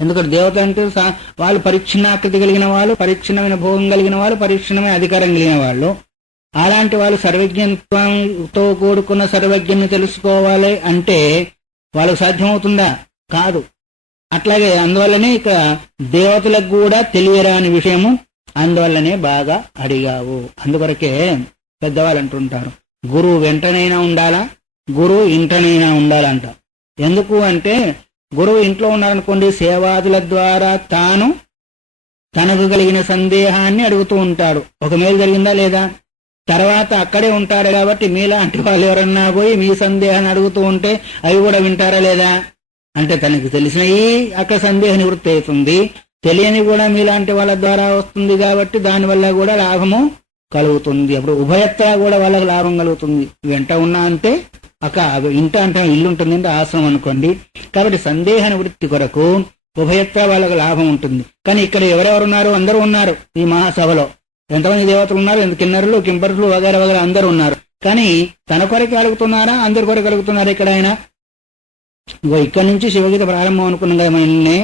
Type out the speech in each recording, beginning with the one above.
ఎందుకంటే దేవత అంటే వాళ్ళు పరిచ్ఛిన్నాకృతి కలిగిన వాళ్ళు, పరిచ్ఛిన్నమైన భోగం కలిగిన వాళ్ళు, పరిచ్ఛిన్నమైన అధికారం కలిగిన వాళ్ళు. అలాంటి వాళ్ళు సర్వజ్ఞత్వంతో కూడుకున్న సర్వజ్ఞని తెలుసుకోవాలి అంటే వాళ్ళకు సాధ్యమవుతుందా? కాదు. అట్లాగే అందువల్లనే ఇక దేవతలకు కూడా తెలియరాని విషయము, అందువల్లనే బాగా అడిగావు. అందువరకే పెద్దవాళ్ళు అంటుంటారు, గురువు వెంటనైనా ఉండాలా, గురువు ఇంటనైనా ఉండాలంట. ఎందుకు అంటే గురువు ఇంట్లో ఉన్నారనుకోండి, సేవాదుల ద్వారా తనకు కలిగిన సందేహాన్ని అడుగుతూ ఉంటాడు. ఒక మేలు జరిగిందా లేదా, తర్వాత అక్కడే ఉంటాడు కాబట్టి మీలాంటి వాళ్ళు ఎవరన్నా పోయి మీ సందేహాన్ని అడుగుతూ ఉంటే అవి కూడా వింటారా లేదా? అంటే తనకు తెలిసినవి అక్కడ సందేహ నివృత్తి అవుతుంది, తెలియని కూడా మీలాంటి వాళ్ళ ద్వారా వస్తుంది కాబట్టి దానివల్ల కూడా లాభము కలుగుతుంది. అప్పుడు ఉభయత్రా కూడా వాళ్ళకి లాభం కలుగుతుంది. వెంట ఉన్నా అంటే ఇంట అంటే ఇల్లు ఉంటుంది అంటే ఆశ్రమం అనుకోండి. కాబట్టి సందేహ నివృత్తి కొరకు ఉభయత్రా వాళ్ళకి లాభం ఉంటుంది. కానీ ఇక్కడ ఎవరెవరున్నారు? అందరూ ఉన్నారు ఈ మహాసభలో. ఎంతమంది దేవతలు ఉన్నారు, కిన్నరులు, కింపరులు వగేరా వగేరా అందరూ ఉన్నారు. కానీ తన కొరకు అడుగుతున్నారా, అందరి కొరకు అడుగుతున్నారా? ఇక్కడ ఆయన ఇక్కడి నుంచి శివగీత ప్రారంభం అనుకున్నాం కదా, మనల్ని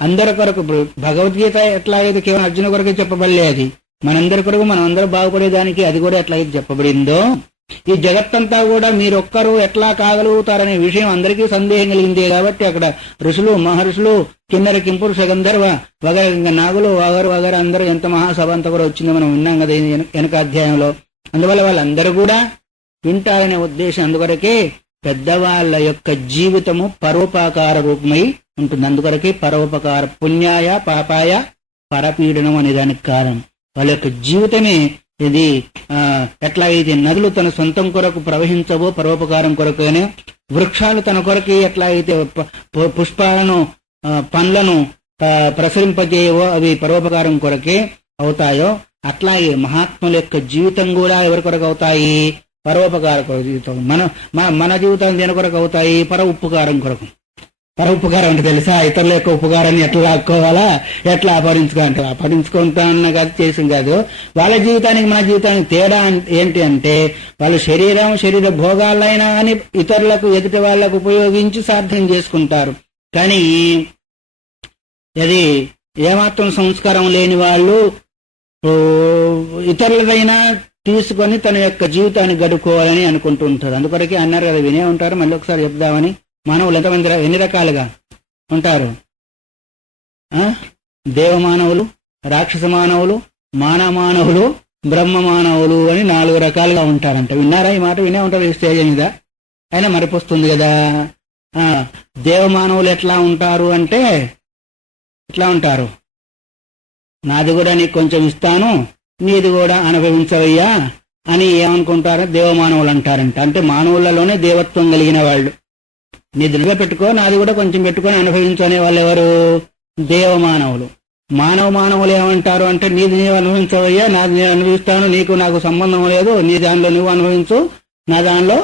అందరి కొరకు. భగవద్గీత ఎట్లాగైతే కేవలం అర్జున కొరకే చెప్పబడలే, అది మనందరి కొరకు, మనం అందరూ బాగుపడేదానికి అది కూడా ఎట్లాగైతే చెప్పబడిందో, ఈ జగత్తంతా కూడా మీరొక్కరు ఎట్లా కాగలుగుతారనే విషయం అందరికీ సందేహం కలిగిందే. కాబట్టి అక్కడ ఋషులు, మహర్షులు, కిన్నెర, కింపురుష, గంధర్వ వగర, నాగులు వగరు వగర అందరూ ఎంత మహాసభ అంతా కూడా వచ్చిందో మనం విన్నాం కదా వెనక అధ్యాయంలో. అందువల్ల వాళ్ళందరూ కూడా వింటారనే ఉద్దేశం. అందువరకే పెద్దవాళ్ల యొక్క జీవితము పరోపకార రూపమై ఉంటుంది. అందుకొరకే పరోపకార, పుణ్యాయ పాపాయ పరపీడనం అనే దానికి కారణం. వాళ్ళ యొక్క జీవితమే ఇది. ఎట్లాగైతే నదులు తన సొంతం కొరకు ప్రవహించవో పరోపకారం కొరకునే, వృక్షాలు తన కొరకే ఎట్లాగైతే పుష్పాలను, పండ్లను ప్రసరింపజేయవో అవి పరోపకారం కొరకే అవుతాయో, అట్లాగే మహాత్ముల యొక్క జీవితం కూడా ఎవరి కొరకు అవుతాయి? పరోపకార జీవితం. మన జీవితాలు దేని కొరకు అవుతాయి? పర ఉపకారం కొరకు. పర ఉపకారం అంటే తెలుసా? ఇతరుల యొక్క ఉపకారాన్ని ఎట్లా లాక్కోవాలా, ఎట్లా అపహరించుకుంటామన్న కాదు, చేసిన కాదు. వాళ్ళ జీవితానికి మన జీవితానికి తేడా ఏంటి అంటే, వాళ్ళు శరీర భోగాలైనా కానీ ఇతరులకు, ఎదుటి వాళ్లకు ఉపయోగించి సార్థం చేసుకుంటారు. కానీ అది ఏమాత్రం సంస్కారం లేని వాళ్ళు ఇతరులదైనా తీసుకొని తన యొక్క జీవితాన్ని గడుపుకోవాలని అనుకుంటూ ఉంటారు. అందుకొరకే అన్నారు కదా, వినే ఉంటారు, మళ్ళీ ఒకసారి చెప్దామని. మానవులు ఎంతమంది, ఎన్ని రకాలుగా ఉంటారు? దేవమానవులు, రాక్షస మానవులు, మానవులు, బ్రహ్మ మానవులు అని 4 రకాలుగా ఉంటారంట. విన్నారా ఈ మాట? వినే ఉంటారు ఈ స్టేజ్ మీద, అయినా మరిపోస్తుంది కదా. దేవమానవులు ఎట్లా ఉంటారు అంటే, ఎట్లా ఉంటారు? నాది కూడా నీకు కొంచెం ఇస్తాను, నీది కూడా అనుభవించవయ్యా అని ఏమనుకుంటారో దేవమానవులు అంటారంట. అంటే మానవులలోనే దేవత్వం కలిగిన వాళ్ళు. నీది నిల్వ పెట్టుకో, నాది కూడా కొంచెం పెట్టుకొని అనుభవించు అనే వాళ్ళు ఎవరు? దేవమానవులు. మానవులు ఏమంటారు అంటే, నీది నీవు అనుభవించవయ్యా, నాది నేను అనుభవిస్తాను, నీకు నాకు సంబంధం లేదు, నీ దానిలో నువ్వు అనుభవించు, నా దానిలో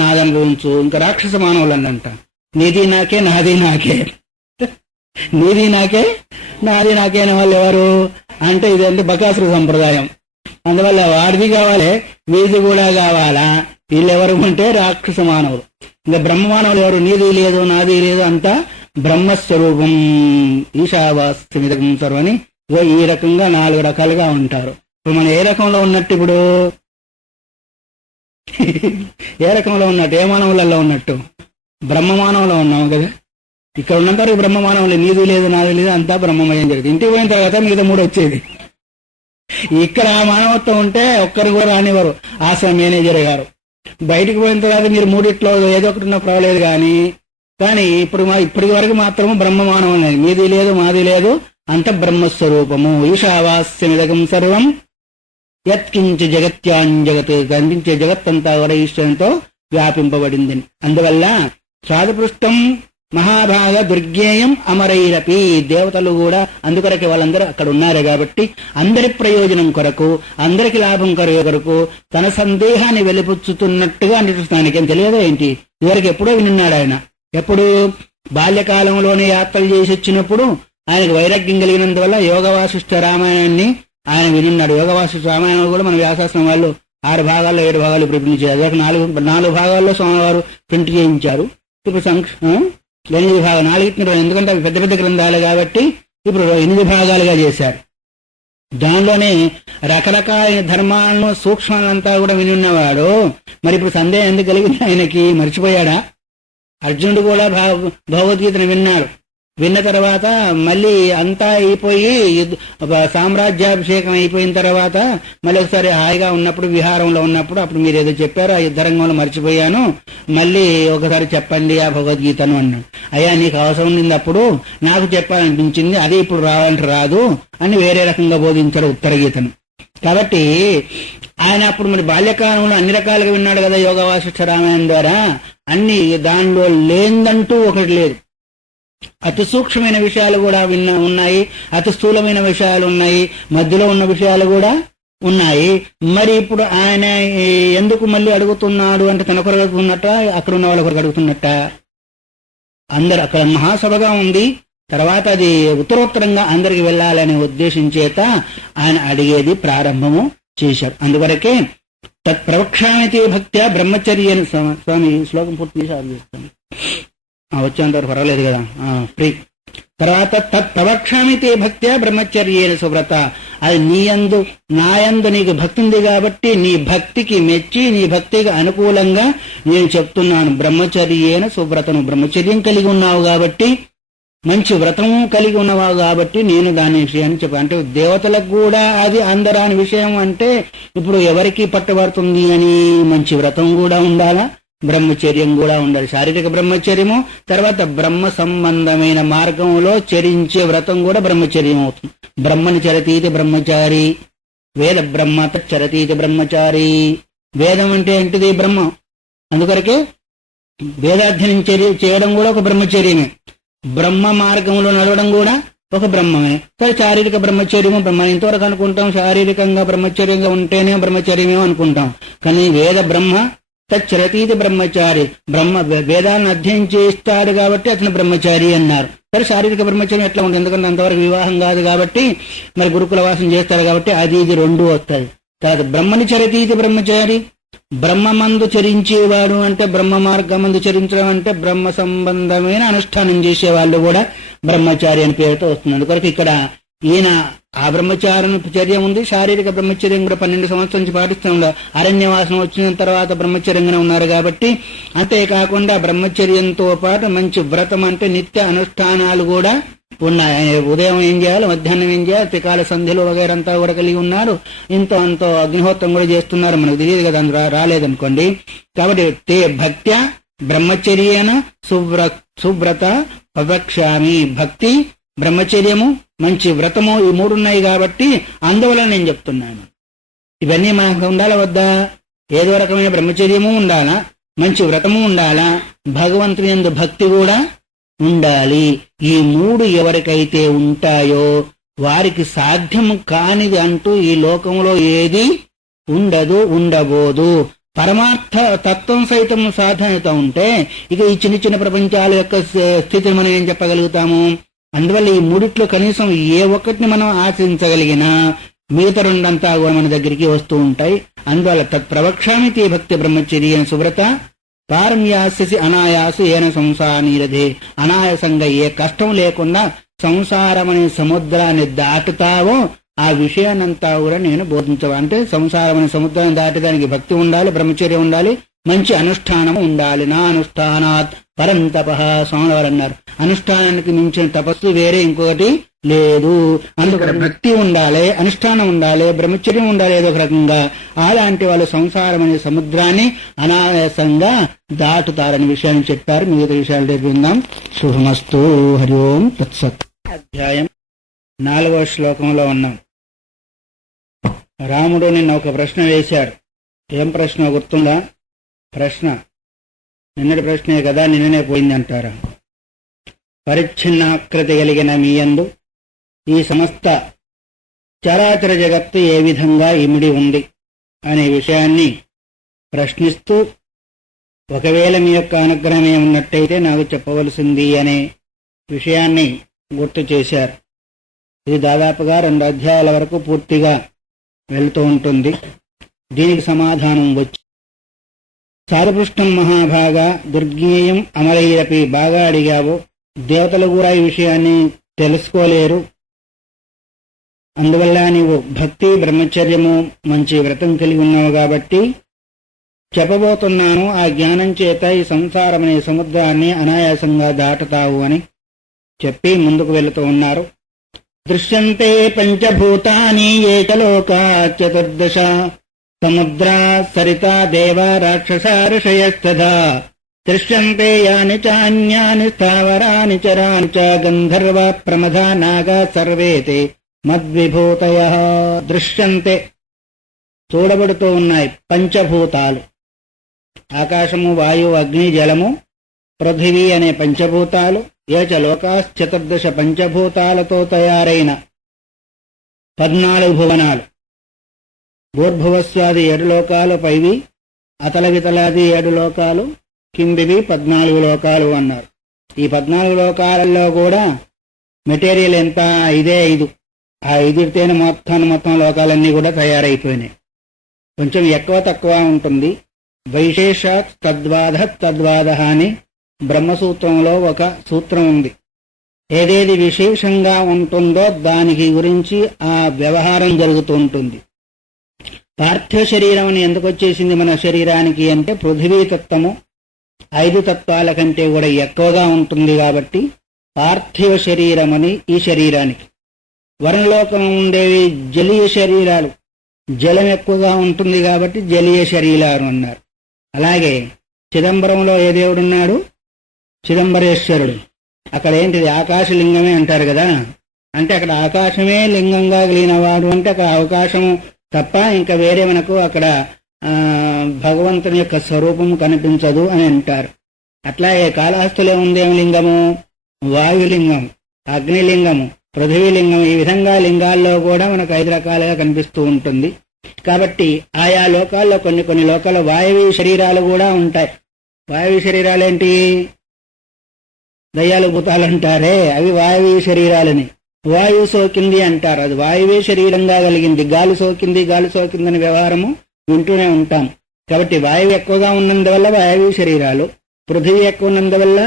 నాది అనుభవించు. ఇంకా రాక్షస మానవులు అంట, నీది నాకే, నాది నాకే, నీది నాకే, నాది నాకే అనే వాళ్ళు ఎవరు అంటే, ఇదంటే బకాసుర సంప్రదాయం. అందువల్ల వాడిది కావాలి, వీధి కూడా కావాలా, వీళ్ళెవరు అంటే రాక్షస మానవులు. ఇంకా బ్రహ్మమానవులు ఎవరు? నీది లేదు, నాది లేదు, అంతా బ్రహ్మస్వరూపం, ఈశావాస్యమిదకం సర్వని. ఈ రకంగా 4 రకాలుగా ఉంటారు. ఇప్పుడు మనం ఏ రకంలో ఉన్నట్టు? ఇప్పుడు ఏ రకంలో ఉన్నట్టు? ఏ మానవులలో ఉన్నట్టు? బ్రహ్మమానవులో ఉన్నాము కదా. ఇక్కడ ఉన్నంతవరకు బ్రహ్మమానవులు, నీది లేదు, నాది లేదు, అంతా బ్రహ్మమయం జరిగింది. ఇంటికి పోయిన తర్వాత మిగతా 3 వచ్చేది. ఇక్కడ మానవత్వం ఉంటే ఒక్కరు కూడా రానివారు ఆశ్రమ మేనేజర్ గారు. బయటికి పోయిన తర్వాత మీరు 3 ఏదో ఒకటి ఉన్నా పర్వాలేదు కానీ ఇప్పటి వరకు మాత్రము బ్రహ్మమానవం, మీది లేదు, మాది లేదు, అంత బ్రహ్మస్వరూపము. ఈశావాస్యమిదకం సర్వం యత్కించ జగత్యాన్జగత్, కనిపించే జగత్తంతా కూడా ఈశ్వరంతో వ్యాపింపబడింది. అందువల్ల సాధుపృష్టం మహాభాగ దుర్గేయం అమరైరపి, దేవతలు కూడా అందుకొరకే వాళ్ళందరూ అక్కడ ఉన్నారు కాబట్టి అందరి ప్రయోజనం కొరకు, అందరికి లాభం కొరకు తన సందేహాన్ని వెలిపుచ్చుతున్నట్టుగా అనిపిస్తున్నానికి ఏం తెలియదా ఏంటి? ఇదివరకు ఎప్పుడో విన్నాడు ఆయన. ఎప్పుడు? బాల్యకాలంలోనే యాత్రలు చేసి వచ్చినప్పుడు ఆయనకు వైరాగ్యం కలిగినందువల్ల యోగ వాసిష్ఠ రామాయణాన్ని ఆయన వినిన్నాడు. యోగ వాసిష్ఠ రామాయణం కూడా మన వ్యాసాశ్రమం వాళ్ళు 6 భాగాల్లో 7 భాగాలు ప్రింట్ చేశారు. 4 భాగాల్లో స్వామివారు ప్రింట్ చేయించారు. ఇప్పుడు 8 భాగాలు, 4 ఎందుకంటే అవి పెద్ద పెద్ద గ్రంథాలు కాబట్టి ఇప్పుడు 8 భాగాలుగా చేశారు. దానిలోనే రకరకాల ధర్మాలను సూక్ష్మాలంతా కూడా వినున్నవాడు మరి ఇప్పుడు సందేహం ఎందుకు కలిగింది ఆయనకి? మర్చిపోయాడా? అర్జునుడు కూడా భగవద్గీతను విన్నాడు. విన్న తర్వాత మళ్ళీ అంతా అయిపోయి సామ్రాజ్యాభిషేకం అయిపోయిన తర్వాత మళ్ళీ ఒకసారి హాయిగా ఉన్నప్పుడు, విహారంలో ఉన్నప్పుడు, అప్పుడు మీరు ఏదో చెప్పారు ఆ యుద్ధరంగంలో మర్చిపోయాను, మళ్ళీ ఒకసారి చెప్పండి ఆ భగవద్గీతను అన్నాడు. అయ్యా నీకు అవసరం ఉంది, అప్పుడు నాకు చెప్పాలనిపించింది, అదే ఇప్పుడు రావాలంటే రాదు అని వేరే రకంగా బోధించాడు ఉత్తర గీతను. కాబట్టి ఆయన అప్పుడు మరి బాల్యకాలంలో అన్ని రకాలుగా విన్నాడు కదా యోగ వాసిష్ఠ రామాయణం ద్వారా. అన్ని దానిలో లేదంటూ ఒకటి లేదు. అతి సూక్ష్మమైన విషయాలు కూడా ఉన్నాయి, అతి స్థూలమైన విషయాలు ఉన్నాయి, మధ్యలో ఉన్న విషయాలు కూడా ఉన్నాయి. మరి ఇప్పుడు ఆయన ఎందుకు మళ్ళీ అడుగుతున్నాడు అంటే తన కొరకు అడుగుతున్నట్ట, అక్కడ ఉన్న వాళ్ళ కొరకు అడుగుతున్నట్ట? అందరు అక్కడ మహాసభగా ఉంది, తర్వాత అది ఉత్తరోత్తరంగా అందరికి వెళ్ళాలనే ఉద్దేశం చేత ఆయన అడిగేది ప్రారంభము చేశాడు. అందువరకే తత్ప్రవక్షామితే భక్త్యా బ్రహ్మచర్య. స్వామి శ్లోకం పూర్తి చేసి ఆలోచిస్తాను, వచ్చేంతవరకు పర్వాలేదు కదా, ఫ్రీ. తర్వాత తత్ప్రవక్షామితే భక్త్యా బ్రహ్మచర్యేన సువ్రత. అది నీయందు నాయందు నీకు భక్తి ఉంది కాబట్టి నీ భక్తికి మెచ్చి నీ భక్తికి అనుకూలంగా నేను చెప్తున్నాను. బ్రహ్మచర్యేన సువ్రతను, బ్రహ్మచర్యం కలిగి ఉన్నావు కాబట్టి, మంచి వ్రతము కలిగి ఉన్నవావు కాబట్టి నేను దాని విషయాన్ని చెప్పాను. అంటే దేవతలకు కూడా అది అందరాని విషయం. అంటే ఇప్పుడు ఎవరికి పట్టబడుతుంది అని మంచి వ్రతం కూడా ఉండాలా, బ్రహ్మచర్యం కూడా ఉండాలి. శారీరక బ్రహ్మచర్యము, తర్వాత బ్రహ్మ సంబంధమైన మార్గంలో చరించే వ్రతం కూడా బ్రహ్మచర్యం అవుతుంది. బ్రహ్మని చరతీతి బ్రహ్మచారి, వేద బ్రహ్మ చరతీతి బ్రహ్మచారి. వేదం అంటే ఏంటిది? బ్రహ్మ. అందుకొరకే వేదాధ్యయనం చేయడం కూడా ఒక బ్రహ్మచర్యమే. బ్రహ్మ మార్గంలో నడవడం కూడా ఒక బ్రహ్మమే. శారీరక బ్రహ్మచర్యము బ్రహ్మ. ఇంతవరకు అనుకుంటాం శారీరకంగా బ్రహ్మచర్యంగా ఉంటేనే బ్రహ్మచర్యమేమో అనుకుంటాం. కానీ వేద బ్రహ్మ తచ్చరతీతి బ్రహ్మచారి. బ్రహ్మ వేదాలను అధ్యయనం చేస్తాడు కాబట్టి అతను బ్రహ్మచారి అన్నారు. సరే శారీరక బ్రహ్మచర్యం ఎట్లా ఉంటుంది? ఎందుకంటే అంతవరకు వివాహం కాదు కాబట్టి, మరి గురుకుల వాసం చేస్తాడు కాబట్టి అది ఇది రెండు వస్తాయి. తర్వాత బ్రహ్మని చరతీతి బ్రహ్మచారి, బ్రహ్మమందు చరించేవాడు అంటే బ్రహ్మ మార్గమందు చరించడం అంటే బ్రహ్మ సంబంధమైన అనుష్ఠానం చేసేవాళ్ళు కూడా బ్రహ్మచారి అని పేరుతో వస్తుంది. అందుకొరకు ఇక్కడ ఈయన ఆ బ్రహ్మచార్యం ఉంది, శారీరక బ్రహ్మచర్యం కూడా 12 సంవత్సరాల నుంచి పాటిస్తూ ఉన్నారు. అరణ్యవాసం వచ్చిన తర్వాత బ్రహ్మచర్యంగానే ఉన్నారు కాబట్టి. అంతేకాకుండా బ్రహ్మచర్యంతో పాటు మంచి వ్రతం అంటే నిత్య అనుష్ఠానాలు కూడా ఉన్నాయి. ఉదయం ఏం చేయాలి, మధ్యాహ్నం ఏం చేయాలి, త్రికాల సంధ్యలు వగైరంతా కూడా కలిగి ఉన్నారు. ఇంతో అంతో అగ్నిహోత్రం కూడా చేస్తున్నారు. మనకు తెలియదు కదా, రాలేదనుకోండి. కాబట్టి తే భక్త్యా బ్రహ్మచర్యేన సువ్రత పవక్ష్యామి. భక్తి, బ్రహ్మచర్యము, మంచి వ్రతము, ఈ 3 ఉన్నాయి కాబట్టి అందువల్ల నేను చెప్తున్నాను. ఇవన్నీ మనకు ఉండాలా వద్దా? ఏదో రకమైన బ్రహ్మచర్యము ఉండాలా, మంచి వ్రతము ఉండాలా, భగవంతుని యందు భక్తి కూడా ఉండాలి. ఈ 3 ఎవరికైతే ఉంటాయో వారికి సాధ్యము కానిది అంటూ ఈ లోకంలో ఏది ఉండదు, ఉండబోదు. పరమార్థ తత్వం సైతం సాధనత ఉంటే ఇక ఈ చిన్న చిన్న ప్రపంచాల యొక్క స్థితిని మనం ఏం చెప్పగలుగుతాము? అందువల్ల ఈ 3 కనీసం ఏ ఒక్కటిని మనం ఆచరించగలిగినా మిగతా 2 కూడా మన దగ్గరికి వస్తూ ఉంటాయి. అందువల్ల తత్ప్రవక్షామితి భక్తి బ్రహ్మచర్యేన సువ్రత పారమ్యాస్యసి అనాయాసు ఏన సంసారనిరధే. అనాయాసంగా ఏ కష్టం లేకుండా సంసారం అనే సముద్రాన్ని దాటుతావో ఆ విషయాన్నంతా కూడా నేను బోధించవా. అంటే సంసారం అనే సముద్రాన్ని దాటడానికి భక్తి ఉండాలి, బ్రహ్మచర్యం ఉండాలి, మంచి అనుష్ఠానం ఉండాలి. నా అనుష్ఠానాత్ పరం తపః స్వామి వారు అన్నారు. అనుష్ఠానానికి మించిన తపస్సు వేరే ఇంకొకటి లేదు. అందుకని భక్తి ఉండాలి, అనుష్ఠానం ఉండాలి, బ్రహ్మచర్యం ఉండాలి ఏదో ఒక రకంగా. అలాంటి వాళ్ళు సంసారం అనే సముద్రాన్ని అనాయాసంగా దాటుతారని విషయాన్ని చెప్పారు. మిగతా విషయాలు తెలిపిందాం. శుభమస్తు. హరి ఓం తత్సత్. అధ్యాయం 4వ శ్లోకంలో ఉన్నాం. రాముడు నిన్న ఒక ప్రశ్న వేశాడు. ఏం ప్రశ్న గుర్తుందా? ప్రశ్న నిన్నటి ప్రశ్నే కదా, నిన్ననే పోయిందంటారా? పరిచ్ఛిన్నాకృతి కలిగిన మీయందు ఈ సమస్త చరాచర జగత్తు ఏ విధంగా ఇమిడి ఉంది అనే విషయాన్ని ప్రశ్నిస్తూ, ఒకవేళ మీ యొక్క అనుగ్రహమే ఉన్నట్టయితే నాకు చెప్పవలసింది అనే విషయాన్ని గుర్తు చేశారు. ఇది దాదాపుగా 2 అధ్యాయాల వరకు పూర్తిగా వెళుతూ ఉంటుంది. దీనికి సమాధానం వచ్చి చారుపృష్టం మహాభాగ దుర్జ్ఞేయం అమరైరపి. బాగా అడిగావు. దేవతలు కూడా ఈ విషయాన్ని తెలుసుకోలేరు. అందువల్ల నీవు భక్తి బ్రహ్మచర్యము మంచి వ్రతం కలిగి ఉన్నావు కాబట్టి చెప్పబోతున్నాను. ఆ జ్ఞానం చేత ఈ సంసారమనే సముద్రాన్ని అనాయాసంగా దాటుతావు అని చెప్పి ముందుకు వెళుతూ ఉన్నారు. దృశ్యంతే పంచభూతాని ఏకలోకా చతుర్దశ సముద్రా సరితా దేవ రాక్షస ఋషయస్తథా దృశ్యంతే యాని చాన్యాని స్థావరాని చరాని చ గంధర్వ ప్రమథా నాగా సర్వే తే మద్విభూతయః. దృశ్యంతే చూడబడుతూ ఉన్నాయి పంచభూతాలు. ఆకాశము, వాయువు, అగ్ని, జలము, పృథివీ అనే పంచభూతాలు. ఏచ లోకాశ్చతుర్దశ పంచభూతాలతో తయారైన 14 భువనాలు. భూర్భువస్వాది 7 లోకాలు పైవి, అతలవితలాది 7 లోకాలు, కిందివి 14 లోకాలు అన్నారు. ఈ 14 లోకాలలో కూడా మెటీరియల్ ఎంత? 5 ఆ 5తేనే మొత్తం లోకాలన్నీ కూడా తయారైపోయినాయి. కొంచెం ఎక్కువ తక్కువ ఉంటుంది. వైశేషాత్ తద్వాద అని బ్రహ్మసూత్రంలో ఒక సూత్రం ఉంది. ఏదేది విశేషంగా ఉంటుందో దానికి గురించి ఆ వ్యవహారం జరుగుతూ ఉంటుంది. పార్థివ శరీరం అని ఎందుకు వచ్చేసింది మన శరీరానికి అంటే పృథివీ తత్వము 5 తత్వాల కంటే కూడా ఎక్కువగా ఉంటుంది కాబట్టి పార్థివ శరీరం అని ఈ శరీరానికి. వరుణలోకం ఉండేవి జలీయ శరీరాలు, జలం ఎక్కువగా ఉంటుంది కాబట్టి జలీయ శరీరాలు అన్నారు. అలాగే చిదంబరంలో ఏ దేవుడున్నాడు? చిదంబరేశ్వరుడు. అక్కడ ఏంటిది? ఆకాశలింగమే అంటారు కదా. అంటే అక్కడ ఆకాశమే లింగంగా కలిగిన వాడు అంటే అక్కడ అవకాశము తప్ప ఇంకా వేరే మనకు అక్కడ భగవంతుని యొక్క స్వరూపం కనిపించదు అని అంటారు. అట్లాగే కాళహస్తిలో ఉందేం లింగము? వాయులింగం, అగ్నిలింగము, పృథివీలింగం. ఈ విధంగా లింగాల్లో కూడా మనకు 5 రకాలుగా కనిపిస్తూ ఉంటుంది. కాబట్టి ఆయా లోకాల్లో కొన్ని లోకాల్లో వాయువీ శరీరాలు కూడా ఉంటాయి. వాయువీ శరీరాలేంటి? దయ్యాలు భూతాలు అంటారే, అవి వాయువీ శరీరాలని. వాయువు సోకింది అంటారు, అది వాయువే శరీరంగా కలిగింది. గాలి సోకిందని వ్యవహారము వింటూనే ఉంటాం. కాబట్టి వాయువు ఎక్కువగా ఉన్నందువల్ల వాయువీ శరీరాలు, పృథివీ ఎక్కువ ఉన్నందువల్ల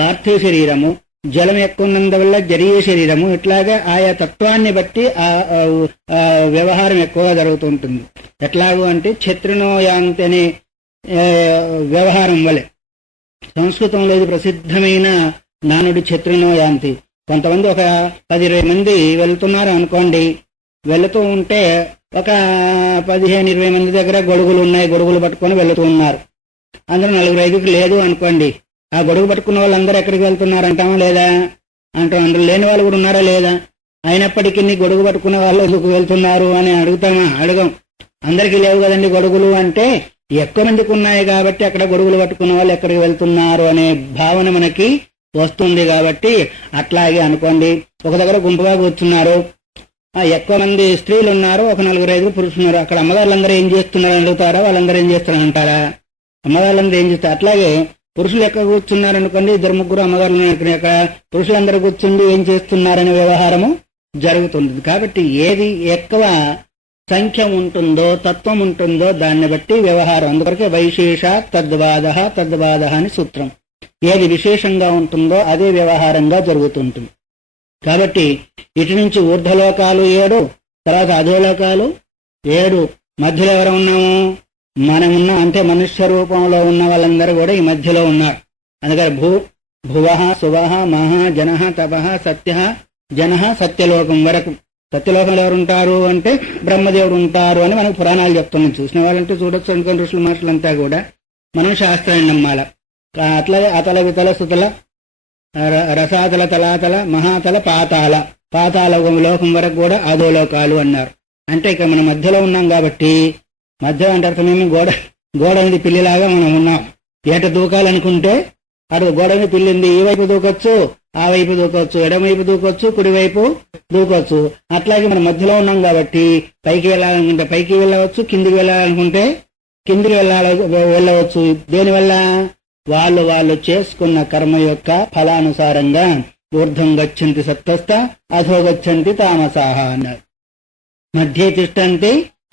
పార్థివ శరీరము, జలం ఎక్కువ ఉన్నందువల్ల జలీయ శరీరము. ఇట్లాగా ఆయా తత్వాన్ని బట్టి ఆ వ్యవహారం ఎక్కువగా జరుగుతుంటుంది. ఎట్లాగూ అంటే ఛత్రినోయాంతి అనే వ్యవహారం వలె సంస్కృతంలో ఇది ప్రసిద్ధమైన నానుడి ఛత్రినోయాంతి. కొంతమంది ఒక 10-20 మంది వెళ్తున్నారు అనుకోండి. వెళుతూ ఉంటే ఒక 15-20 మంది దగ్గర గొడుగులు ఉన్నాయి, గొడుగులు పట్టుకొని వెళుతూ ఉన్నారు. అందరూ 4-5కి లేదు అనుకోండి. ఆ గొడుగు పట్టుకున్న వాళ్ళందరూ ఎక్కడికి వెళ్తున్నారు అంటామా లేదా? అంటాం. అందరూ లేని వాళ్ళు కూడా ఉన్నారా లేదా? అయినప్పటికీ గొడుగు పట్టుకున్న వాళ్ళు ఎందుకు వెళ్తున్నారు అని అడుగుతామా? అడగం. అందరికీ లేవు కదండి గొడుగులు అంటే ఎక్కువ మందికి ఉన్నాయి కాబట్టి అక్కడ గొడుగులు పట్టుకున్న వాళ్ళు ఎక్కడికి వెళ్తున్నారు అనే భావన మనకి వస్తుంది. కాబట్టి అట్లాగే అనుకోండి, ఒక దగ్గర గుంపుగా కూర్చున్నారు, ఎక్కువ మంది స్త్రీలు ఉన్నారు, ఒక 4-5 పురుషులు ఉన్నారు. అక్కడ అమ్మగారులందరూ ఏం చేస్తున్నారు అడుగుతారా? వాళ్ళందరూ ఏం చేస్తున్నారు అంటారా? అమ్మగారులందరూ ఏం చేస్తారు? అట్లాగే పురుషులు ఎక్కడ కూర్చున్నారు అనుకోండి, 2-3 అమ్మగారులు అక్కడ పురుషులందరూ కూర్చుండి ఏం చేస్తున్నారనే వ్యవహారము జరుగుతుంది. కాబట్టి ఏది ఎక్కువ సంఖ్య ఉంటుందో, తత్వం ఉంటుందో దాన్ని బట్టి వ్యవహారం. అందుకొరకే వైశేష తద్వాద అని సూత్రం. ఏది విశేషంగా ఉంటుందో అదే వ్యవహారంగా జరుగుతుంటుంది. కాబట్టి ఇటు నుంచి ఊర్ధ్వలోకాలు 7, తర్వాత అధోలోకాలు 7. మధ్యలో ఎవరు ఉన్నాము? మనమున్న అంటే మనుష్య రూపంలో ఉన్న వాళ్ళందరూ కూడా ఈ మధ్యలో ఉన్నారు. అందుకని భువః సువః మహా జనః తపః సత్యః జనః సత్యలోకం వరకు. సత్యలోకంలో ఎవరు ఉంటారు అంటే బ్రహ్మదేవుడు ఉంటారు అని మనకు పురాణాలు చెప్తున్నాం. చూసిన వాళ్ళంటే చూడొచ్చు అనుకుని ఋషుల మహర్షులంతా కూడా మనం శాస్త్రాన్ని నమ్మాల. అట్లాగే అతల వితల సుతల రసాతల తలాతల మహాతల పాతాల లోకం వరకు కూడా అధోలోకాలు అన్నారు. అంటే ఇక మన మధ్యలో ఉన్నాం కాబట్టి మధ్య అంటే అర్థమేమి? గోడ అనేది పిల్లిలాగా మనం ఉన్నాం. ఏట దూకాలనుకుంటే అటు గోడ మీద పిల్లింది, ఈ వైపు దూకొచ్చు, ఆ వైపు దూకొచ్చు, ఎడమవైపు దూకొచ్చు, కుడివైపు దూకొచ్చు. అట్లాగే మనం మధ్యలో ఉన్నాం కాబట్టి పైకి వెళ్ళాలనుకుంటే పైకి వెళ్ళవచ్చు, కిందికి వెళ్ళాలనుకుంటే కిందికి వెళ్ళవచ్చు. దేనివల్ల? వాళ్ళు చేసుకున్న కర్మ యొక్క ఫలానుసారంగా ఊర్ధ్వం గచ్చంతి సత్వస్థ అధో గచ్చంతి తామసాహ అన్నారు. మధ్య తిష్టంతి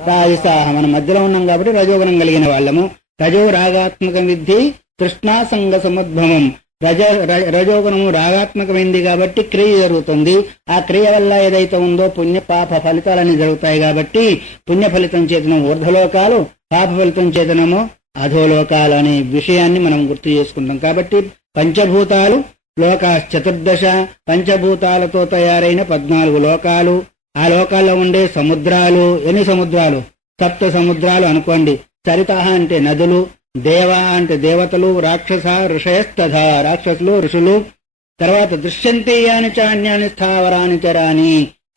రాజసాహ. మనం మధ్యలో ఉన్నాం కాబట్టి రజోగుణం కలిగిన వాళ్ళము. రజో రాగాత్మకం విద్ధి తృష్ణాసంగ సముద్భవం. రజోగుణము రాగాత్మకమైంది కాబట్టి క్రియ జరుగుతుంది. ఆ క్రియ వల్ల ఏదైతే ఉందో పుణ్య పాప ఫలితాలన్నీ జరుగుతాయి కాబట్టి పుణ్య ఫలితం చేతనం ఊర్ధ్వలోకాలు, పాప ఫలితం చేతనము అధోలోకాలు అనే విషయాన్ని మనం గుర్తు చేసుకుంటాం. కాబట్టి పంచభూతాలు లోకాశ్చతుర్దశ, పంచభూతాలతో తయారైన 14 లోకాలు. ఆ లోకాల్లో ఉండే సముద్రాలు ఎన్ని సముద్రాలు? 7 సముద్రాలు అనుకోండి. సరిత అంటే నదులు, దేవ అంటే దేవతలు, రాక్షస ఋషయస్తథా రాక్షసులు ఋషులు. తర్వాత దృశ్యంతే యాని చాన్యాని స్థావరాని చరాని,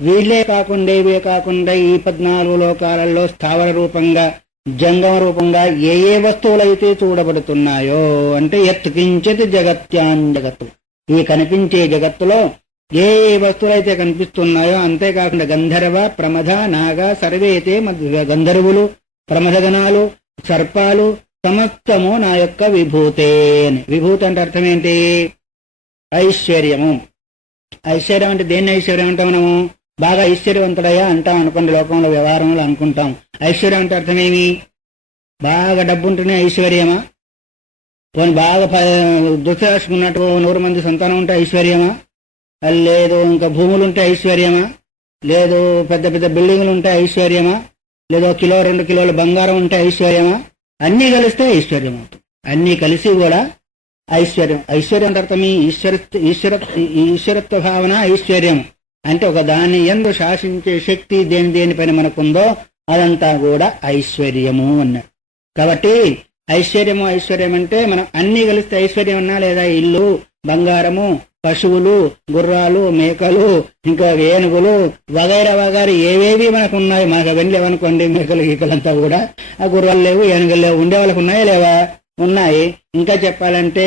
వీళ్ళే కాకుండా ఇవే కాకుండా ఈ 14 లోకాలలో స్థావర రూపంగా జంగమ రూపంగా ఏ ఏ వస్తువులైతే చూడబడుతున్నాయో అంటే యత్కించిత్ జగత్యాన్ జగత్తు, ఈ కనిపించే జగత్తులో ఏ ఏ వస్తువులైతే కనిపిస్తున్నాయో అంతేకాకుండా గంధర్వ ప్రమథ నాగ సర్వేతే గంధర్వులు, ప్రమథగణాలు, సర్పాలు సమస్తము నా యొక్క విభూతే. విభూతి అంటే అర్థం ఏంటి? ఐశ్వర్యము. ఐశ్వర్యం అంటే దేన్ని ఐశ్వర్యం అంటాం మనము? బాగా ఐశ్వర్యవంతుడయ్యా అంటాం అనుకోండి, లోకంలో వ్యవహారంలో అనుకుంటాం. ఐశ్వర్యం అంటే అర్థమేమి? బాగా డబ్బు ఉంటేనే ఐశ్వర్యమా? పోనీ బాగా దుఃఖున్నట్టు 100 మంది సంతానం ఉంటే ఐశ్వర్యమా? లేదు ఇంకా భూములుంటే ఐశ్వర్యమా? లేదు పెద్ద పెద్ద బిల్డింగులు ఉంటే ఐశ్వర్యమా? లేదో 1-2 కిలోల బంగారం ఉంటే ఐశ్వర్యమా? అన్నీ కలిస్తే ఐశ్వర్యం అవుతుంది. అన్నీ కలిసి కూడా ఐశ్వర్యం. ఐశ్వర్యం అంటే అర్థం ఈశ్వరత్వ భావన. ఐశ్వర్యం అంటే ఒక దాన్ని యందు శాసించే శక్తి దేనిపైన మనకుందో అదంతా కూడా ఐశ్వర్యము అన్నారు. కాబట్టి ఐశ్వర్యం అంటే మనం అన్ని కలిస్తే ఐశ్వర్యం అన్నా లేదా? ఇల్లు, బంగారము, పశువులు, గుర్రాలు, మేకలు, ఇంకా ఏనుగులు వగైరా వగైరా ఏవేవి మనకు ఉన్నాయి. మనకు అవన్నీ లేవనుకోండి, మేకలు గీకలంతా కూడా. ఆ గుర్రాలు లేవు, ఏనుగులు లేవు, ఉండే వాళ్ళకు ఉన్నాయా లేవా? ఉన్నాయి. ఇంకా చెప్పాలంటే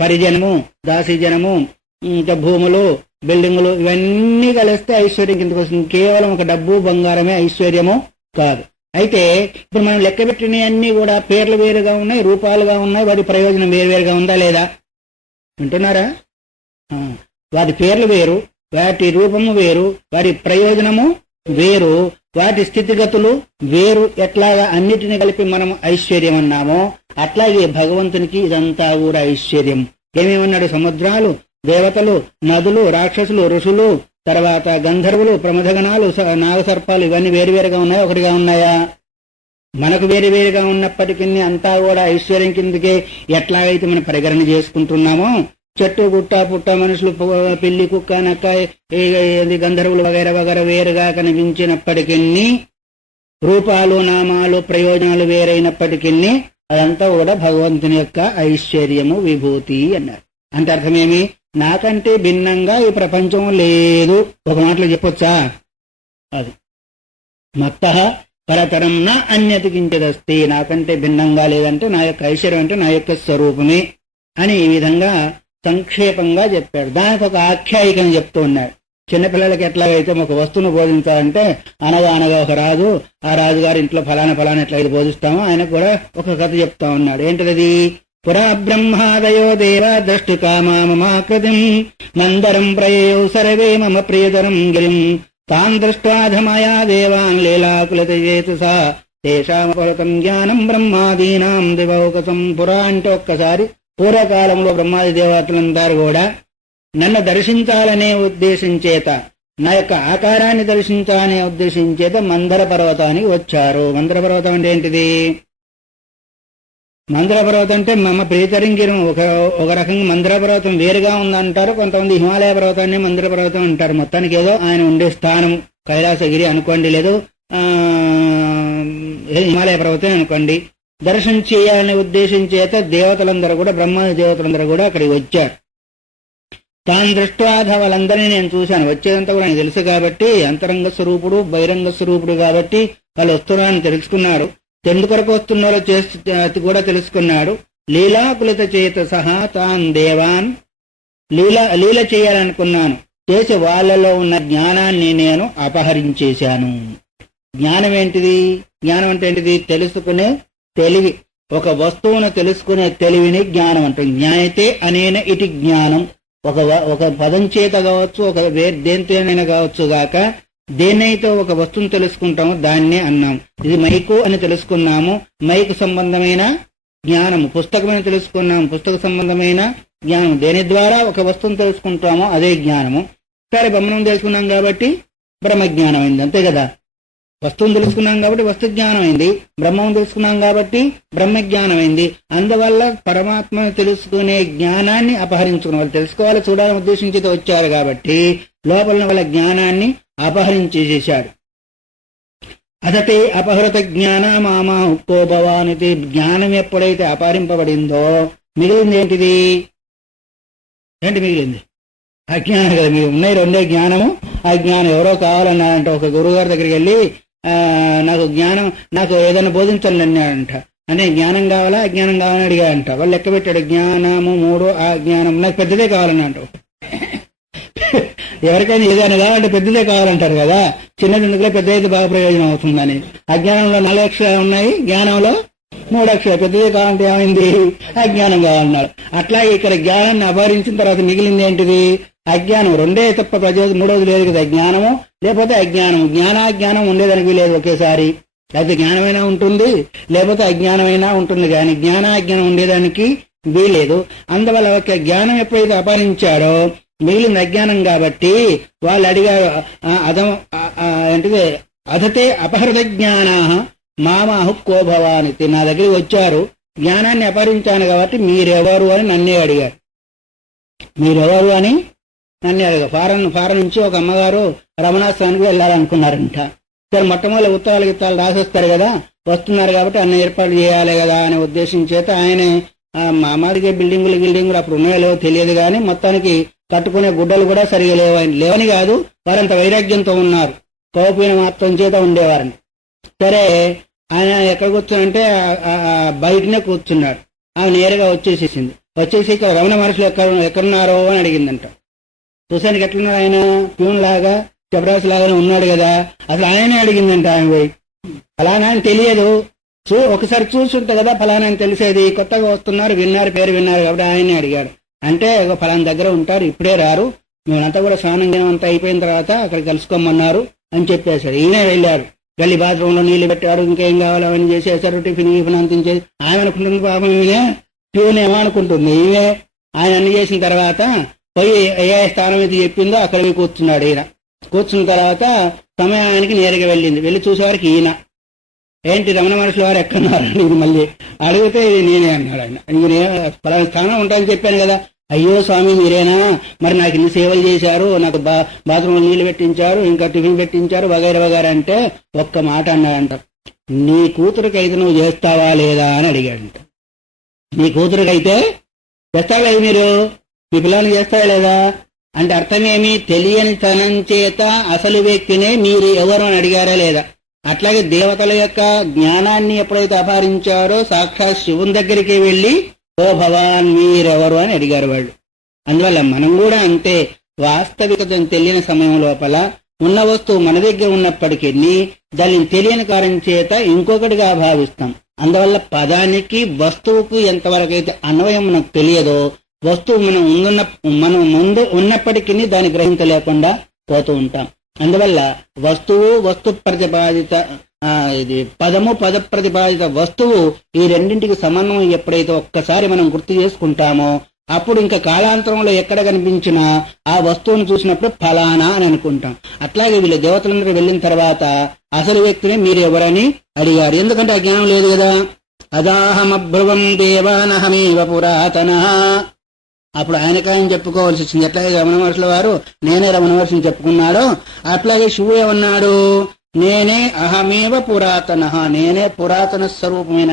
పరిజనము, దాసీజనము, ఇంకా భూములు, బిల్డింగులు ఇవన్నీ కలిస్తే ఐశ్వర్యం కిందకు వస్తుంది. కేవలం ఒక డబ్బు బంగారమే ఐశ్వర్యము కాదు. అయితే ఇప్పుడు మనం లెక్క పెట్టినవన్నీ కూడా పేర్లు వేరుగా ఉన్నాయి, రూపాలుగా ఉన్నాయి, వాటి ప్రయోజనం వేరువేరుగా ఉందా లేదా? వింటున్నారా? వాటి పేర్లు వేరు, వాటి రూపము వేరు, వాటి ప్రయోజనము వేరు, వాటి స్థితిగతులు వేరు. ఎట్లాగా అన్నిటిని కలిపి మనం ఐశ్వర్యం అన్నామో అట్లాగే భగవంతునికి ఇదంతా కూడా ఐశ్వర్యం. ఏమేమన్నాడు? సముద్రాలు, దేవతలు, నదులు, రాక్షసులు, ఋషులు, తర్వాత గంధర్వులు, ప్రమథగణాలు, నాగసర్పాలు ఇవన్నీ వేరువేరుగా ఉన్నాయా? ఒకటిగా ఉన్నాయా? మనకు వేరువేరుగా ఉన్నప్పటికీ అంతా కూడా ఐశ్వర్యం కిందకే ఎట్లాగైతే మనం పరిగణన చేసుకుంటున్నామో, చెట్టు గుట్ట పుట్ట మనుషులు పిల్లి కుక్క నక్క గంధర్వులు వగైరా వగైరా వేరుగా కనిపించినప్పటికీ, రూపాలు నామాలు ప్రయోజనాలు వేరైనప్పటికీ అదంతా కూడా భగవంతుని యొక్క ఐశ్వర్యము విభూతి అన్నారు. అంటే అర్థమేమి? నాకంటే భిన్నంగా ఈ ప్రపంచం లేదు. ఒక మాటలో చెప్పొచ్చా? అది మత్తః పరతరం నా అన్యతి కించిదస్తి. నాకంటే భిన్నంగా లేదంటే నా యొక్క ఐశ్వర్యం అంటే నా యొక్క స్వరూపమే అని ఈ విధంగా సంక్షేపంగా చెప్పాడు. దానికి ఒక ఆఖ్యాయికని చెప్తూ ఉన్నాడు. చిన్నపిల్లలకి ఎట్లాగైతే ఒక వస్తువును బోధించాలంటే అనగా ఒక రాజు, ఆ రాజుగారి ఇంట్లో ఫలానా ఎట్లయితే బోధిస్తామో ఆయనకు కూడా ఒక కథ చెప్తా ఉన్నాడు. ఏంటది? పురా బ్రహ్మాదయో దేవ ద్రష్టు కామాకృతిం నందరం ప్రయో సర్వే మమ ప్రియతరం గిరిం తాన్ దృష్టాధమయా దేవాన్ లీలాకులతేజసా తేషామపరతం జ్ఞానం బ్రహ్మాదీనాం దివౌకసం. పురా అంటే ఒక్కసారి పూర్వకాలంలో బ్రహ్మాది దేవతలందరూ కూడా నన్ను దర్శించాలనే ఉద్దేశం చేత, నా యొక్క ఆకారాన్ని దర్శించాలనే ఉద్దేశం చేత మందర పర్వతానికి వచ్చారు. మందర పర్వతం అంటే ఏంటిది? మందర పర్వతం అంటే మమ ప్రియతరంగిరం. ఒక రకంగా మందర పర్వతం వేరుగా ఉందంటారు, కొంతమంది హిమాలయ పర్వతాన్ని మందర పర్వతం అంటారు. మొత్తానికి ఏదో ఆయన ఉండే స్థానం కైలాసగిరి అనుకోండి, లేదు హిమాలయ పర్వతం అనుకోండి. దర్శనం చేయాలనే ఉద్దేశం చేత దేవతలందరూ కూడా బ్రహ్మాది దేవతలందరూ కూడా అక్కడికి వచ్చారు. తాను దృష్టాధ వాళ్ళందరినీ నేను చూశాను. వచ్చేదంతా కూడా నాకు తెలుసు కాబట్టి, అంతరంగ స్వరూపుడు బహిరంగ స్వరూపుడు కాబట్టి వాళ్ళు వస్తున్నారని తెలుసుకున్నాడు. ఎందుకొరకు వస్తున్నారో కూడా తెలుసుకున్నాడు. లీలాకులిత చేత సహా తాన్ దేవాన్ లీల చేయాలనుకున్నాను. చేసి వాళ్ళలో ఉన్న జ్ఞానాన్ని నేను అపహరించేశాను. జ్ఞానం ఏంటిది? జ్ఞానం అంటే ఏంటిది? తెలుసుకునే తెలివి. ఒక వస్తువును తెలుసుకునే తెలివిని జ్ఞానం అంటే. జ్ఞాయతే అనేన ఇటు జ్ఞానం. ఒక పదం చేత కావచ్చు, ఒక దేనితోనైనా కావచ్చు గాక, దేన్నైతే ఒక వస్తువును తెలుసుకుంటామో దాన్నే అన్నాం. ఇది మైకు అని తెలుసుకున్నాము. మైకు సంబంధమైన జ్ఞానము, పుస్తకమైన తెలుసుకున్నాము, పుస్తక సంబంధమైన జ్ఞానం, దేని ద్వారా ఒక వస్తువును తెలుసుకుంటామో అదే జ్ఞానము. సరే, బ్రహ్మను తెలుసుకున్నాం కాబట్టి బ్రహ్మజ్ఞానం అయింది, అంతే కదా. వస్తువును తెలుసుకున్నాం కాబట్టి వస్తు జ్ఞానం అయింది, బ్రహ్మను తెలుసుకున్నాం కాబట్టి బ్రహ్మజ్ఞానం అయింది. అందువల్ల పరమాత్మను తెలుసుకునే జ్ఞానాన్ని అపహరించుకున్న వాళ్ళు, తెలుసుకోవాలి చూడాలని ఉద్దేశించి వచ్చారు కాబట్టి లోపల వాళ్ళ జ్ఞానాన్ని అపహరించేసేశాడు. అదతే అపహృత జ్ఞాన మామా ఉక్కో భవానిది. జ్ఞానం ఎప్పుడైతే అపహరింపబడిందో మిగిలింది ఏంటిది? ఏంటి మిగిలింది? అజ్ఞానం కదా. మీరు ఉన్నాయి రెండే జ్ఞానము, అజ్ఞానం. ఎవరో కావాలన్నాడంట, ఒక గురువు గారి దగ్గరికి వెళ్ళి నాకు జ్ఞానం, నాకు ఏదైనా బోధించండి అన్నాడంట. అంటే జ్ఞానం కావాలా అజ్ఞానం కావాలని అడిగాడంట. వాళ్ళు లెక్క పెట్టాడు, జ్ఞానము 3, ఆ జ్ఞానం నాకు పెద్దదే కావాలని అంటావు. ఎవరికైనా ఏదైనా కావాలంటే పెద్దదే కావాలంటారు కదా, చిన్నది ఎందుకులే, పెద్ద అయితే బాగా ప్రయోజనం అవుతుందని. అజ్ఞానంలో 4 అక్షరాలు ఉన్నాయి, జ్ఞానంలో 3 అక్షరాలు. పెద్దదే కావాలంటే ఏమైంది? అజ్ఞానం కావాలన్నారు. అట్లాగే ఇక్కడ జ్ఞానాన్ని అపహరించిన తర్వాత మిగిలింది ఏంటిది? అజ్ఞానం. రెండే తప్ప ప్రజలు మూడోది లేదు కదా, జ్ఞానము లేకపోతే అజ్ఞానము. జ్ఞానాజ్ఞానం ఉండేదానికి లేదు ఒకేసారి. అయితే జ్ఞానమైనా ఉంటుంది, లేకపోతే అజ్ఞానమైనా ఉంటుంది, కానీ జ్ఞానాజ్ఞానం ఉండేదానికి వీలేదు. అందువల్ల ఒక జ్ఞానం ఎప్పుడైతే అపహరించాడో మిగిలింది అజ్ఞానం. కాబట్టి వాళ్ళు అడిగారు, ఏంటిది? అధతే అపహృత జ్ఞానా మామాహు కో భవానితి. నా దగ్గరికి వచ్చారు, జ్ఞానాన్ని అపహరించాను కాబట్టి మీరెవరు అని నన్నే అడిగారు. మీరెవరు అని నన్నే అడిగారు. ఫారెన్ నుంచి ఒక అమ్మగారు రమణాశ్రమానికి వెళ్ళాలనుకున్నారంట. సరే, మొట్టమొదటి ఉత్తరాలు గిత్తాలు రాసేస్తారు కదా, వస్తున్నారు కాబట్టి అన్ని ఏర్పాట్లు చేయాలి కదా అనే ఉద్దేశం చేత ఆయన మాదిరిగా బిల్డింగులు అప్పుడు ఉన్నాయో లేవో తెలియదు, కానీ మొత్తానికి కట్టుకునే గుడ్డలు కూడా సరిగా లేవని కాదు, వారంత వైరాగ్యంతో ఉన్నారు, కోపీన మాత్రం చేత ఉండేవారని. సరే, ఆయన ఎక్కడ కూర్చున్నంటే బయటనే కూర్చున్నాడు. ఆమె నేరుగా వచ్చేసేసింది. వచ్చేసి ఇక్కడ రమణ మహర్షులు ఎక్కడున్నారో అని అడిగిందంట. చూసానికి ఎట్లున్నాడు ఆయన? ప్యూన్ లాగా, చపరాసి లాగానే ఉన్నాడు కదా. అసలు ఆయనే అడిగిందంట. ఆయన పోయి ఫలానా అని తెలియదు, ఒకసారి చూసుంటే కదా ఫలానా అని తెలిసేది. కొత్తగా వస్తున్నారు, పేరు విన్నారు కాబట్టి ఆయనే అడిగాడు. అంటే ఫలానా దగ్గర ఉంటారు, ఇప్పుడే రారు, మేమంతా కూడా స్నానం అంతా అయిపోయిన తర్వాత అక్కడ కలుసుకోమన్నారు అని చెప్పేశారు. ఈయనే వెళ్ళారు. వెళ్ళి బాత్రూంలో నీళ్లు పెట్టాడు, ఇంకేం కావాలో అవన్నీ చేసేసారు, టిఫిన్ అంతించేది. ఆయన అనుకుంటుంది పాపం, ఈయనే ప్యూన్ ఏమనుకుంటుంది, ఈమె ఆయన అన్ని చేసిన తర్వాత పోయి ఏ స్థానం అయితే చెప్పిందో అక్కడ పోయి కూర్చున్నాడు. ఈయన కూర్చున్న తర్వాత సమయానికి నేరుగా వెళ్ళి చూసేవారికి ఈయన, ఏంటి రమణ మహర్షుల వారు ఎక్కడున్నారండి? ఇది మళ్ళీ అడిగితే ఇది నేనే అన్నాడు ఆయన. పలానా స్థానం ఉంటాయని చెప్పాను కదా. అయ్యో స్వామి మీరేనా? మరి నాకు ఇన్ని సేవలు చేశారు, నాకు బాత్రూంలో నీళ్లు పెట్టించారు, ఇంకా టిఫిన్ పెట్టించారు, వగైరా అంటే ఒక్క మాట అన్నాడంట, నీ కూతురికైతే నువ్వు చేస్తావా లేదా అని అడిగాడంట. నీ కూతురికైతే చేస్తావా లేదు, మీరు మీ పిల్లల్ని చేస్తావా లేదా అంటే అర్థమేమి? తెలియని తనం చేత అసలు వ్యక్తినే మీరు ఎవరు అని అడిగారా లేదా? అట్లాగే దేవతల యొక్క జ్ఞానాన్ని ఎప్పుడైతే అపహరించారో సాక్షాత్ శివుని దగ్గరికి వెళ్లి ఓ భవాన్ మీరెవరు అని అడిగారు వాళ్ళు. అందువల్ల మనం కూడా అంతే, వాస్తవికతను తెలియని సమయం లోపల ఉన్న వస్తువు మన దగ్గర ఉన్నప్పటికీ దానిని తెలియని కారణం చేత ఇంకొకటిగా భావిస్తాం. అందువల్ల పదానికి వస్తువుకు ఎంతవరకు అయితే అన్వయం మనకు తెలియదో, వస్తువు మనం ముందు ఉన్నప్పటికీ దాన్ని గ్రహించలేకుండా పోతూ ఉంటాం. అందువల్ల వస్తు ప్రతిపాదిత ఇది పద ప్రతిపాదిత వస్తువు, ఈ రెండింటికి సమన్వయం ఎప్పుడైతే ఒక్కసారి మనం గుర్తు చేసుకుంటామో అప్పుడు ఇంకా కాలాంతరంలో ఎక్కడ కనిపించినా ఆ వస్తువును చూసినప్పుడు ఫలానా అని అనుకుంటాం. అట్లాగే వీళ్ళు దేవతలందరూ వెళ్ళిన తర్వాత అసలు వ్యక్తిని మీరు ఎవరని అడిగారు. ఎందుకంటే ఆ జ్ఞానం లేదు కదా. అదాహమబ్రువం దేవానహమేవ పురాతన. అప్పుడు ఆయనకాయని చెప్పుకోవాల్సి వచ్చింది. ఎట్లాగే రమణ మహర్షుల వారు నేనే రమణ మహర్షిని చెప్పుకున్నాడో అట్లాగే శివుడు ఏమన్నాడు, నేనే అహమేవ పురాతన, నేనే పురాతన స్వరూపమైన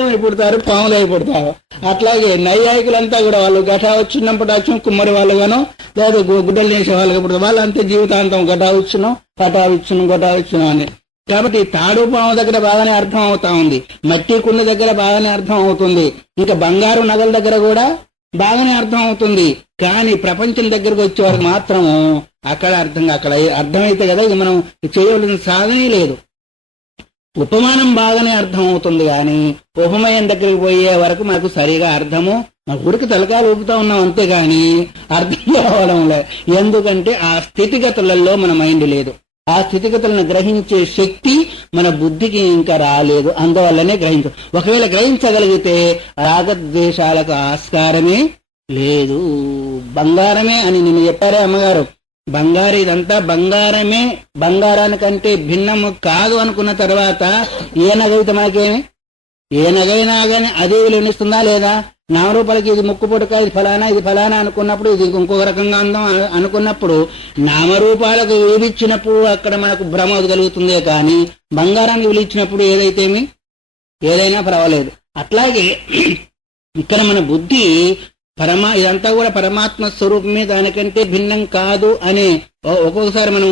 ఏమై పుడతారు, పాములు అయి పుడతారు. అట్లాగే నైయాయికులంతా కూడా వాళ్ళు ఘటావచ్చున్నప్పుడు అచ్చు కుమ్మరి వాళ్ళుగాను లేదా గుడ్డలు చేసే వాళ్ళకి పుడతారు. వాళ్ళు అంతే జీవితాంతం ఘటావచ్చును ఘటావచ్చును అని. కాబట్టి తాడు పాము దగ్గర బాగానే అర్థం అవుతా ఉంది, మట్టి కుండ దగ్గర బాగానే అర్థం అవుతుంది, ఇంకా బంగారు నగల దగ్గర కూడా బాగానే అర్థం అవుతుంది. కానీ ప్రపంచం దగ్గరకు వచ్చేవారికి మాత్రము అక్కడ అర్థమైతే కదా ఇది మనం చేయవలసిన సాధనే లేదు. ఉపమానం బాగానే అర్థం అవుతుంది, కానీ ఉపమయం దగ్గరికి పోయే వరకు మనకు సరిగా అర్థము, మన ఊరికి తలకాలు ఊపుతా ఉన్నాం అంతేగాని అర్థం కావడం లేదు. ఎందుకంటే ఆ స్థితిగతులలో మన మైండ్ లేదు. ఆ స్థితిగతులను గ్రహించే శక్తి మన బుద్ధికి ఇంకా రాలేదు. అందువల్లనే ఒకవేళ గ్రహించగలిగితే రాగద్వేషాలకు ఆస్కారమే లేదు. బంగారమే అని నిన్ను చెప్పారే అమ్మగారు, బంగారు ఇదంతా బంగారమే, బంగారానికంటే భిన్నము కాదు అనుకున్న తర్వాత ఏ నగైతే మనకేమి, ఏ నగైనా గానీ అదే విలువనిస్తుందా లేదా? నామరూపాలకి ఇది ముక్కుపుడక, ఇది ఫలానా, ఇది ఫలానా అనుకున్నప్పుడు, ఇది ఇంకొక రకంగా అందం అనుకున్నప్పుడు, నామరూపాలకు విలువిచ్చినప్పుడు అక్కడ మనకు భ్రమ కలుగుతుందే కానీ బంగారానికి విలువిచ్చినప్పుడు ఏదైతేమి ఏదైనా పర్వాలేదు. అట్లాగే ఇక్కడ మన బుద్ధి ఇదంతా కూడా పరమాత్మ స్వరూపమే, దానికంటే భిన్నం కాదు అని ఒక్కొక్కసారి మనం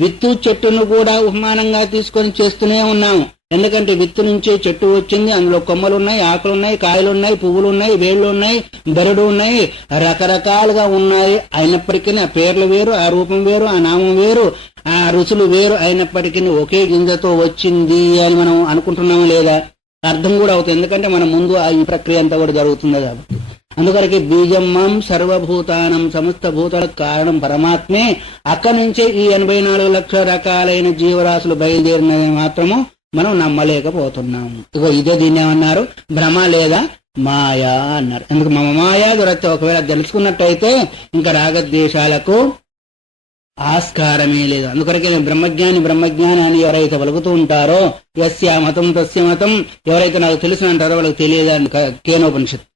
విత్తు చెట్టును కూడా ఉపమానంగా తీసుకొని చేస్తూనే ఉన్నాము. ఎందుకంటే విత్తు నుంచే చెట్టు వచ్చింది, అందులో కొమ్మలున్నాయి, ఆకులున్నాయి, కాయలున్నాయి, పువ్వులున్నాయి, వేళ్లు ఉన్నాయి, బెరడు ఉన్నాయి, రకరకాలుగా ఉన్నాయి. అయినప్పటికీ ఆ పేర్లు వేరు, ఆ రూపం వేరు, ఆ నామం వేరు, ఆ రుచులు వేరు అయినప్పటికీ ఒకే గింజతో వచ్చింది అని మనం అనుకుంటున్నాము లేదా? అర్థం కూడా అవుతుంది. ఎందుకంటే మన ముందు ఈ ప్రక్రియ అంతా కూడా జరుగుతుంది కాబట్టి. అందుకొరకే బీజమ్మం సర్వభూతానం, సమస్త భూతాలకు కారణం పరమాత్మే. అక్కడి నుంచే ఈ 84 లక్షల రకాలైన జీవరాశులు బయలుదేరినవి మాత్రము మనం నమ్మలేకపోతున్నాము. ఇదే దీన్ని ఏమన్నారు? భ్రమ లేదా మాయా అన్నారు. ఎందుకు మాయా దురత్త ఒకవేళ తెలుసుకున్నట్టయితే ఇంకా రాగద్వేషాలకు ఆస్కారమే లేదు. అందుకొరకే బ్రహ్మజ్ఞాని అని ఎవరైతే పలుకుతూ ఉంటారో, యస్య మతం తస్య మతం, ఎవరైతే నాకు తెలిసిన అంటారో వాళ్ళకి తెలియదని కేనోపనిషత్తు.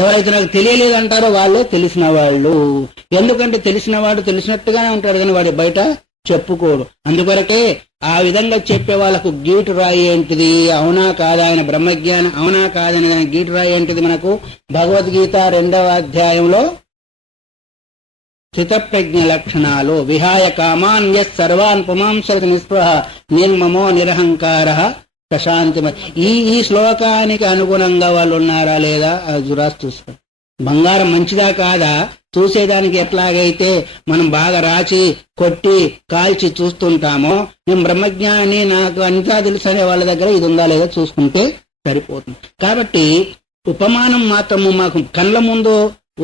ఎవరైతే నాకు తెలియలేదంటారో వాళ్ళే తెలిసిన వాళ్ళు. ఎందుకంటే తెలిసిన వాడు తెలిసినట్టుగానే ఉంటాడు కానీ వాడి బయట చెప్పుకోడు. అందుకొరకే ఆ విధంగా చెప్పే వాళ్ళకు గీటు రాయి ఏంటిది, అవునా కాదా, ఆయన బ్రహ్మజ్ఞానం అవునా కాదని దాని గీటు రాయి ఏంటిది? మనకు భగవద్గీత 2వ అధ్యాయంలో స్థితప్రజ్ఞ లక్షణాలు, విహాయ కామాన్ యస్ సర్వాన్ పుమాంసరతి నిస్పృహ నిర్మమో నిరహంకార ప్రశాంతి. ఈ శ్లోకానికి అనుగుణంగా వాళ్ళు ఉన్నారా లేదా జురాస్ చూసుకో. బంగారం మంచిదా కాదా చూసేదానికి ఎట్లాగైతే మనం బాగా రాచి కొట్టి కాల్చి చూస్తుంటామో, మేము బ్రహ్మజ్ఞాని నాకు అంతా తెలుసు అనే వాళ్ళ దగ్గర ఇది ఉందా లేదా చూసుకుంటే సరిపోతుంది. కాబట్టి ఉపమానం మాత్రము మాకు కళ్ళ ముందు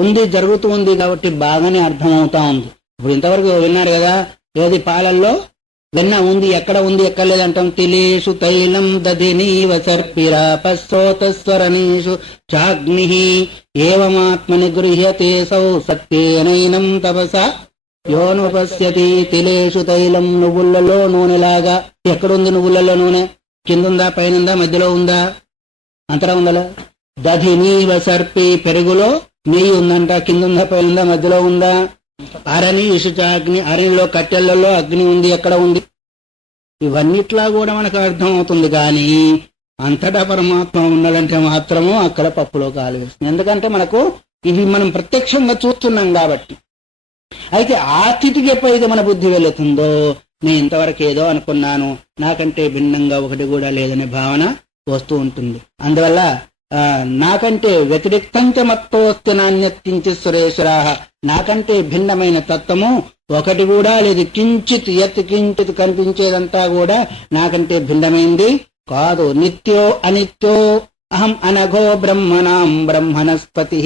ఉంది, జరుగుతూ ఉంది కాబట్టి బాగానే అర్థమవుతా ఉంది. ఇప్పుడు ఇంతవరకు విన్నారు కదా, ఏది పాలల్లో వెన్న ఉంది, ఎక్కడ ఉంది ఎక్కడ లేదంటాం. తిలేషు తైలం దధినీవ సర్పిరా పశ్చోతస్వరణీషు చాగ్ని ఏవమాత్మని గృహ్యతే సౌ సత్యేనైనం తపసా యోనుపశ్యతి. తిలేషు తైలం, నువ్వులలో నూనెలాగా. ఎక్కడుంది నువ్వులలో నూనె? కిందుందా, పైనుందా, మధ్యలో ఉందా, అంతరా ఉందా? దధినీవ సర్పి, పెరుగులో నెయ్యి ఉందంట, కిందుందా, పైనుందా, మధ్యలో ఉందా? అరణి ఇషుచాగ్ని, అరణిలో కట్టెళ్లలో అగ్ని ఉంది, ఎక్కడ ఉంది? ఇవన్నిట్లా కూడా మనకు అర్థం అవుతుంది. కానీ అంతటా పరమాత్మ ఉన్నాడంటే మాత్రము అక్కడ పప్పులో కాలు వేస్తుంది. ఎందుకంటే మనకు ఇవి మనం ప్రత్యక్షంగా చూస్తున్నాం కాబట్టి. అయితే ఆ స్థితికి ఎప్పుడైతే మన బుద్ధి వెళుతుందో, నేను ఇంతవరకు ఏదో అనుకున్నాను, నాకంటే భిన్నంగా ఒకటి కూడా లేదనే భావన వస్తూ ఉంటుంది. అందువల్ల నాకంటే వ్యతిరేక్తంచ మత్తోస్తి నాణ్యత్తించి సురేశ్వరాహ, నాకంటే భిన్నమైన తత్వము ఒకటి కూడా లేదు. కించిత్ యత్ కించిత్ కనిపించేదంతా కూడా నాకంటే భిన్నమైంది కాదు. నిత్యో అనిత్యో అహం అనఘో బ్రహ్మణాం బ్రహ్మణస్పతి.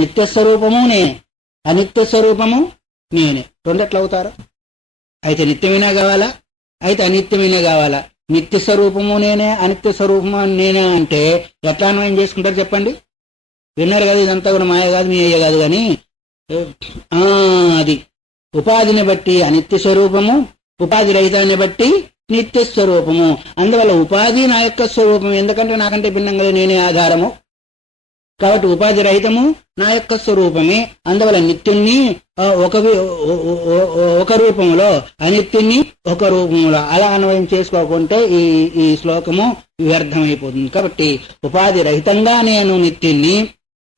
నిత్య స్వరూపము నేనే, అనిత్య స్వరూపము నేనే. రెండెట్లా అవుతారు? అయితే నిత్యమైనా కావాలా, అయితే అనిత్యమైనా కావాలా? నిత్య స్వరూపము నేనే, అనిత్య స్వరూపము నేనే అంటే ఎట్లా అన్వయం చేసుకుంటారు చెప్పండి? విన్నారు కదా, ఇదంతా కూడా మాయ కాదు, మీ అయ్య కాదు. కానీ అది ఉపాధిని బట్టి అనిత్య స్వరూపము, ఉపాధి రహితాన్ని బట్టి నిత్య స్వరూపము. అందువల్ల ఉపాధి నా యొక్క స్వరూపము, ఎందుకంటే నాకంటే భిన్నంగా నేనే ఆధారము కాబట్టి ఉపాధి రహితము నా యొక్క స్వరూపమే. అందువల్ల నిత్యుణ్ణి ఒక రూపంలో, అనిత్యుణ్ణి ఒక రూపంలో అలా అన్వయం చేసుకోకుంటే ఈ శ్లోకము వ్యర్థమైపోతుంది. కాబట్టి ఉపాధి రహితంగా నేను నిత్యుణ్ణి,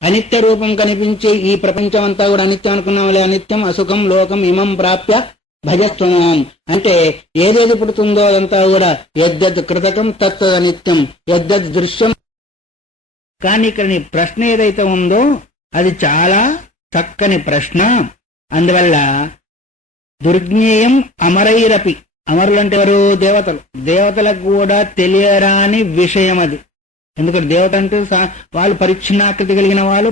అనిత్య రూపం కనిపించే ఈ ప్రపంచం అంతా కూడా అనిత్యం అనుకున్నాంలే, అనిత్యం అసుఖం లోకం ఇమం ప్రాప్య భజస్తున్నాం అంటే ఏదేది పుడుతుందో అదంతా కూడా యద్దద్ కృతకం తత్ అనిత్యం, యద్దద్ దృశ్యం. కానీ ఇక్కడ నీ ప్రశ్న ఏదైతే ఉందో అది చాలా చక్కని ప్రశ్న. అందువల్ల దుర్జ్ఞేయం అమరైరపి, అమరులంటే ఎవరు? దేవతలు. దేవతలకు కూడా తెలియరాని విషయం అది. ఎందుకంటే దేవత అంటే వాళ్ళు పరిచ్ఛిన్నాకృతి కలిగిన వాళ్ళు,